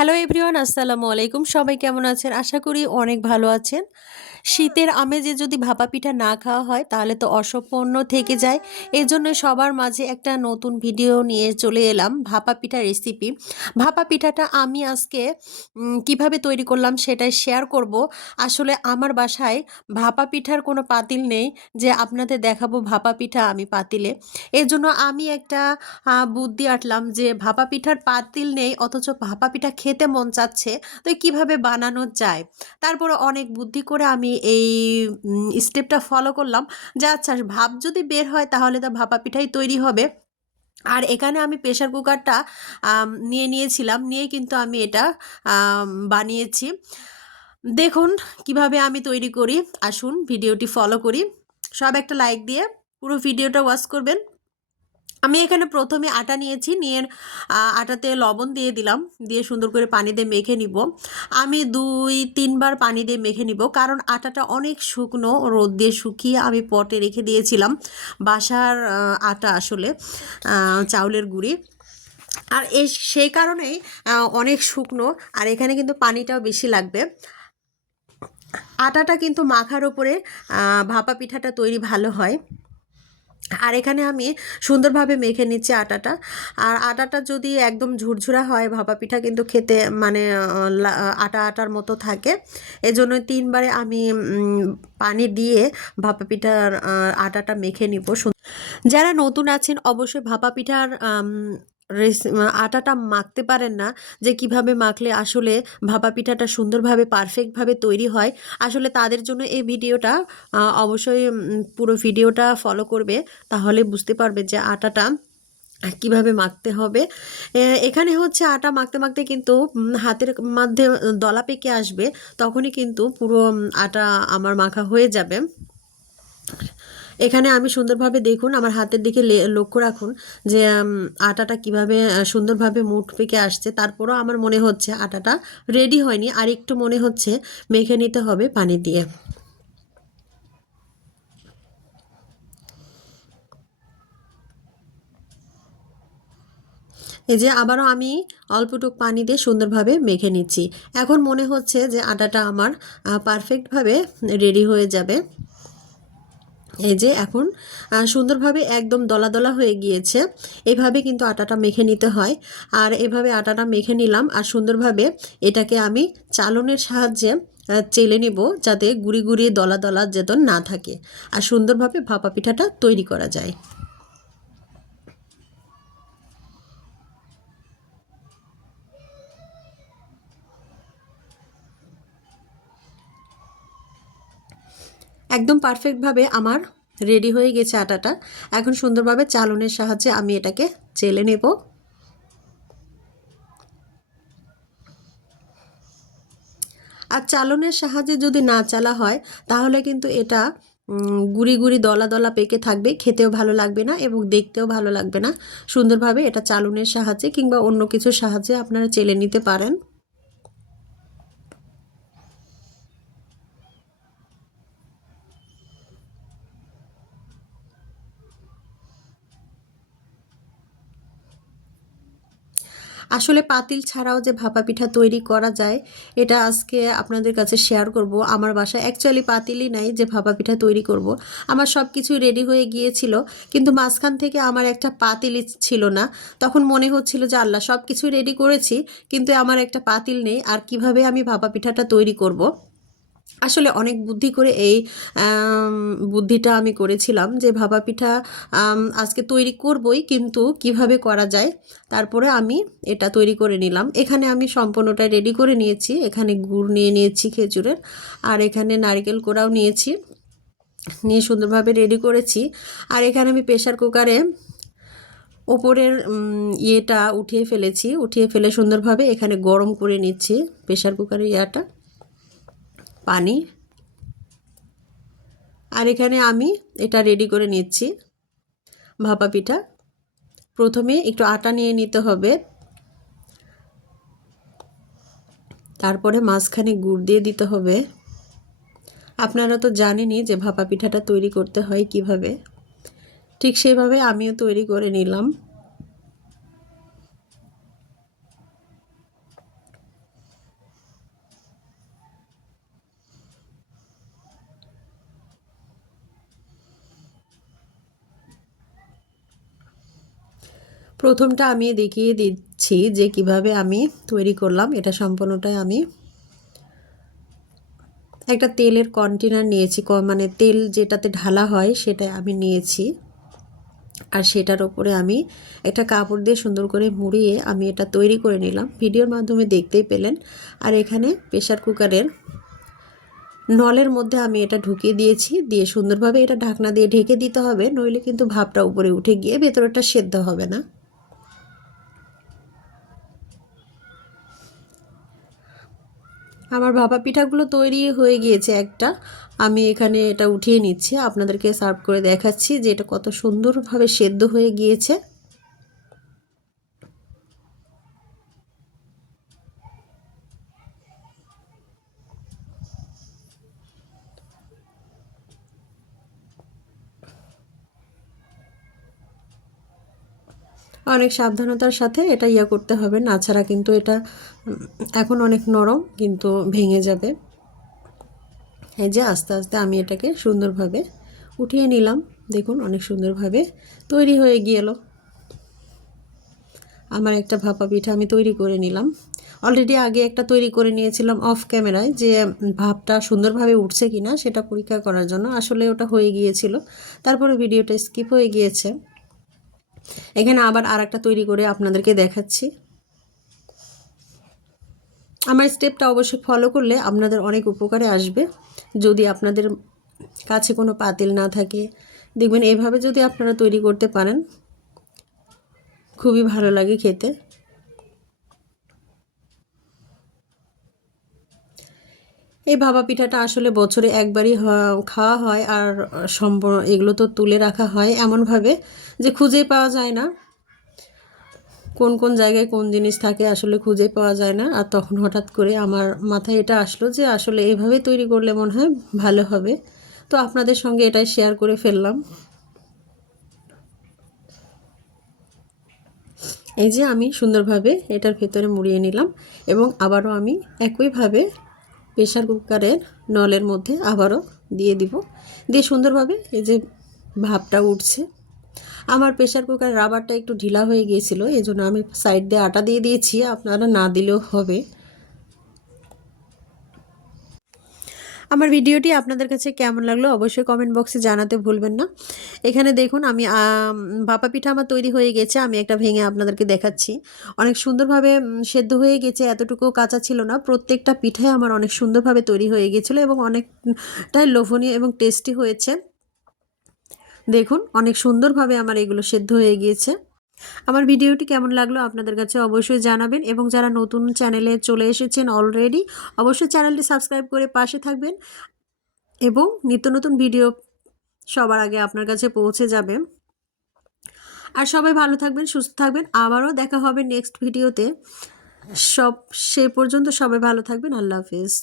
Hello everyone আসসালামু আলাইকুম। সবাই কেমন আছেন? আশা করি অনেক ভালো আছেন। শীতের আমেজে যদি ভাপা পিঠা না খাওয়া হয়, তাহলে তো অসম্পূর্ণ থেকে যায়। এই জন্য সবার মাঝে একটা নতুন ভিডিও নিয়ে চলে এলাম ভাপা পিঠা রেসিপি ভাপা পিঠাটা আমি আজকে কীভাবে তৈরি করলাম সেটাই শেয়ার করব। আসলে আমার বাসায় ভাপা পিঠার কোনো পাতিল নেই যে আপনাদের দেখাবো ভাপা পিঠা আমি পাতিলে। এই জন্য আমি একটা বুদ্ধি আটলাম যে ভাপা পিঠার পাতিল নেই, অথচ ভাপা পিঠা খেতে মন চাচ্ছে, তো কীভাবে বানানো যায়? তারপরে অনেক বুদ্ধি করে আমি এই স্টেপটা ফলো করলাম যে আচ্ছা ভাপ যদি বের হয় তাহলে তো ভাপা পিঠাই তৈরি হবে। আর এখানে আমি প্রেশার কুকারটা নিয়ে নিয়েছিলাম নিয়ে কিন্তু আমি এটা বানিয়েছি। দেখুন কীভাবে আমি তৈরি করি। আসুন ভিডিওটি ফলো করি। সব একটা লাইক দিয়ে পুরো ভিডিওটা ওয়াচ করবেন। আমি এখানে প্রথমে আটা নিয়েছি, নিয়ে আটাতে লবণ দিয়ে দিলাম, দিয়ে সুন্দর করে পানি দিয়ে মেখে নিব। আমি দুই, তিনবার পানি দিয়ে মেখে নিব, কারণ আটাটা অনেক শুকনো, রোদ দিয়ে শুকিয়ে আমি পটে রেখে দিয়েছিলাম বাসার আটা আসলে চাউলের গুঁড়ি। আর এই সেই কারণেই অনেক শুকনো, আর এখানে কিন্তু পানিটাও বেশি লাগবে। আটাটা কিন্তু মাখার ওপরে ভাপা পিঠাটা তৈরি ভালো হয়। আর এখানে আমি সুন্দরভাবে মেখে নিচ্ছি আটাটা। আর আটাটা যদি একদম ঝুরঝুরা হয়, ভাপা পিঠা কিন্তু খেতে মানে আটা আটার মতো থাকে। এজন্য তিনবারে আমি পানি দিয়ে ভাপা পিঠার আটাটা মেখে নিব। যারা নতুন আছেন, অবশ্যই ভাপা পিঠার আটাটা মাখতে পারেন না যে কীভাবে মাখলে আসলে ভাপা পিঠাটা সুন্দরভাবে পারফেক্টভাবে তৈরি হয়। আসলে তাদের জন্য এই ভিডিওটা অবশ্যই পুরো ভিডিওটা ফলো করবে। তাহলে বুঝতে পারবে যে আটাটা কীভাবে মাখতে হবে। এখানে হচ্ছে আটা মাখতে মাখতে কিন্তু হাতের মধ্যে দলা পেকে আসবে। তখনই কিন্তু পুরো আটা আমার মাখা হয়ে যাবে। এখানে আমি সুন্দরভাবে দেখুন, আমার হাতের দিকে লক্ষ্য রাখুন যে আটাটা কীভাবে সুন্দরভাবে মুঠ পেকে আসছে। তারপরও আমার মনে হচ্ছে আটাটা রেডি হয়নি। আর একটু মনে হচ্ছে মেখে নিতে হবে পানি দিয়ে। এই যে আবারও আমি অল্পটুক পানি দিয়ে সুন্দরভাবে মেখে নিচ্ছি। এখন মনে হচ্ছে যে আটাটা আমার পারফেক্টভাবে রেডি হয়ে যাবে। এই যে এখন সুন্দরভাবে একদম দলা দলা হয়ে গিয়েছে। এভাবে কিন্তু আটাটা মেখে নিতে হয়। আর এভাবে আটাটা মেখে নিলাম আর সুন্দরভাবে এটাকে আমি চালনের সাহায্যে চেলে নিব যাতে গুড়ি গুড়ি দলা দলা যেতন না থাকে। আর সুন্দরভাবে ভাপা পিঠাটা তৈরি করা যায়। একদম পারফেক্টভাবে আমার রেডি হয়ে গেছে আটাটা। এখন সুন্দরভাবে চালনের সাহায্যে আমি এটাকে চেলে নেব। আর চালনের সাহায্যে যদি না চালা হয়, তাহলে কিন্তু এটা গুড়ি গুড়ি দলা দলা পেকে থাকবে, খেতেও ভালো লাগবে না এবং দেখতেও ভালো লাগবে না। সুন্দরভাবে এটা চালনের সাহায্যে কিংবা অন্য কিছুর সাহায্যে আপনারা চেলে নিতে পারেন। আসলে পাতিল ছাড়াও যে ভাপা পিঠা তৈরি করা যায়, এটা আজকে আপনাদের কাছে শেয়ার করব। আমার বাসায় অ্যাকচুয়ালি পাতিলই নাই যে ভাপা পিঠা তৈরি করব। আমার সব কিছুই রেডি হয়ে গিয়েছিল, কিন্তু মাঝখান থেকে আমার একটা পাতিলই ছিল না। তখন মনে হচ্ছিল যে, আল্লাহ সব কিছুই রেডি করেছি, কিন্তু আমার একটা পাতিল নেই, আর কীভাবে আমি ভাপা পিঠাটা তৈরি করব? আসলে অনেক বুদ্ধি করে এই বুদ্ধিটা আমি করেছিলাম যে ভাপা পিঠা আজকে তৈরি করবই কিন্তু কীভাবে করা যায়, তারপরে আমি এটা তৈরি করে নিলাম। এখানে আমি সম্পূর্ণটা রেডি করে নিয়েছি। এখানে গুড় নিয়ে নিয়েছি খেজুরের, আর এখানে নারকেল কোড়াও নিয়েছি, নিয়ে সুন্দরভাবে রেডি করেছি। আর এখানে আমি প্রেশার কুকারে ওপরের ইয়েটা উঠিয়ে ফেলেছি। উঠিয়ে ফেলে সুন্দরভাবে এখানে গরম করে নিচ্ছি প্রেশার কুকারের ইয়াটা। পানি। আর এখানে আমি এটা রেডি করে নিচ্ছি, ভাপা পিঠা। প্রথমে একটু আটা নিয়ে নিতে হবে। তারপরে মাঝখানে গুড় দিয়ে দিতে হবে। আপনারা তো জানেনই যে ভাপা পিঠাটা তৈরি করতে হয় কীভাবে। ঠিক সেভাবে আমিও তৈরি করে নিলাম। প্রথমটা আমি দেখিয়ে দিচ্ছি যে কীভাবে আমি তৈরি করলাম। এটা সম্পূর্ণটাই আমি একটা তেলের কন্টেনার নিয়েছি মানে তেল যেটাতে ঢালা হয় সেটা আমি নিয়েছি। আর সেটার ওপরে আমি একটা কাপড় দিয়ে সুন্দর করে মুড়িয়ে আমি এটা তৈরি করে নিলাম। ভিডিওর মাধ্যমে দেখতেই পেলেন। আর এখানে প্রেশার কুকারের নলের মধ্যে আমি এটা ঢুকিয়ে দিয়েছি। দিয়ে সুন্দরভাবে এটা ঢাকনা দিয়ে ঢেকে দিতে হবে, নইলে কিন্তু ভাপটা উপরে উঠে গিয়ে ভেতরটা সেদ্ধ হবে না। আমার ভাপা পিঠাগুলো তৈরি হয়ে গিয়েছে একটা। আমি এখানে এটা উঠিয়ে নিচ্ছি। আপনাদেরকে সার্ভ করে দেখাচ্ছি যে এটা কত সুন্দরভাবে সেদ্ধ হয়ে গিয়েছে। অনেক সাবধানতার সাথে এটা ইয়া করতে হবে। না ছাড়া কিন্তু এটা এখন অনেক নরম, কিন্তু ভেঙে যাবে। এই যে আস্তে আস্তে আমি এটাকে সুন্দরভাবে উঠিয়ে নিলাম। দেখুন, অনেক সুন্দরভাবে তৈরি হয়ে গেল আমার একটা ভাপা পিঠা আমি তৈরি করে নিলাম। অলরেডি আগে একটা তৈরি করে নিয়েছিলাম অফ ক্যামেরায় যে ভাবটা সুন্দরভাবে উঠছে কিনা সেটা পরীক্ষা করার জন্য। আসলে ওটা হয়ে গিয়েছিল। তারপরে ভিডিওটা স্কিপ হয়ে গিয়েছে। এখানে আবার আর একটা তৈরি করে আপনাদেরকে দেখাচ্ছি। আমার স্টেপটা অবশ্যই ফলো করলে আপনাদের অনেক উপকারে আসবে। যদি আপনাদের কাছে কোনো পাতিল না থাকে, দেখবেন এভাবে যদি আপনারা তৈরি করতে পারেন, খুবই ভালো লাগে খেতে। এই ভাপা পিঠাটা আসলে বছরে একবারই খাওয়া হয় আর সম্পূর্ণ এগুলো তো তুলে রাখা হয় এমনভাবে যে খুঁজেই পাওয়া যায় না। কোন কোন জায়গায় কোন জিনিস থাকে আসলে খুঁজে পাওয়া যায় না। আর তখন হঠাৎ করে আমার মাথায় এটা আসলো যে আসলে এইভাবে তৈরি করলে মনে হয় ভালো হবে। তো আপনাদের সঙ্গে এটাই শেয়ার করে ফেললাম। এই যে আমি সুন্দরভাবে এটার ভেতরে মুড়িয়ে নিলাম এবং আবারও আমি একইভাবে প্রেশার কুকারের নলের মধ্যে আবারও দিয়ে দিব। দিয়ে সুন্দরভাবে এই যে ভাপটা উঠছে। আমার প্রেশার কুকারের রাবারটা একটু ঢিলা হয়ে গিয়েছিল জন্য আমি সাইড দিয়ে আটা দিয়ে দিয়েছি, আপনারা না দিলেও হবে। আমার ভিডিওটি আপনাদের কাছে কেমন লাগল অবশ্যই কমেন্ট বক্সে জানাতে ভুলবেন না। এখানে দেখুন আমি ভাপা পিঠা আমার তৈরি হয়ে গেছে, আমি একটা ভেঙে আপনাদেরকে দেখাচ্ছি। অনেক সুন্দরভাবে সেদ্ধ হয়ে গেছে, এতটুকু কাঁচা ছিল না, প্রত্যেকটা পিঠাই আমার অনেক সুন্দরভাবে তৈরি হয়ে গেছিল এবং অনেকটাই লোভনীয় এবং টেস্টি হয়েছে। দেখুন, অনেক সুন্দরভাবে আমার এগুলো সেদ্ধ হয়ে গিয়েছে। আমার ভিডিওটি কেমন লাগল আপনাদের কাছে অবশ্যই জানাবেন এবং যারা নতুন চ্যানেলে চলে এসেছেন অলরেডি অবশ্যই চ্যানেলটি সাবস্ক্রাইব করে পাশে থাকবেন এবং নিত্য নতুন ভিডিও সবার আগে আপনার কাছে পৌঁছে যাবে। আর সবাই ভালো থাকবেন, সুস্থ থাকবেন। আবারও দেখা হবে নেক্সট ভিডিওতে সব সেই পর্যন্ত সবাই ভালো থাকবেন। আল্লাহ হাফিজ।